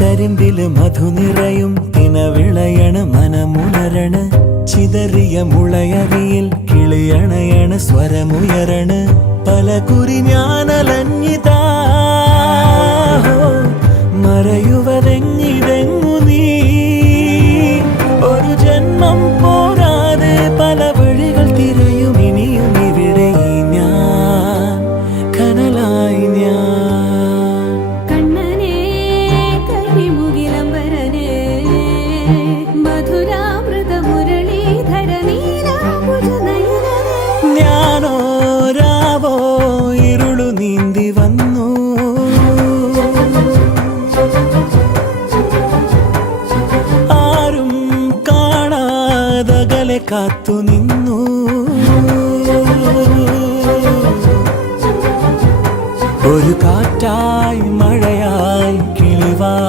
കരിമ്പില് മധു നിറയും തിനവിളയണ് മനമുണരണ് ചിതറിയ മുളയറിയിൽ കിളിയണയണ് സ്വരമുയരണ് പല കുറി ഞാനലഞ്ഞിതാ മറയുവതെങ്ങിതെങ്ങു നീ ഒരു ജന്മം പോരാതെ പല വഴികൾ തിരയും ഇനിയും ഇവിടെ ഞാൻ കനലായി ഞാൻ ഞാനോ രാവോ ഇരുളു നീന്തി വന്നു ആരും കാണാതകലെ കാത്തു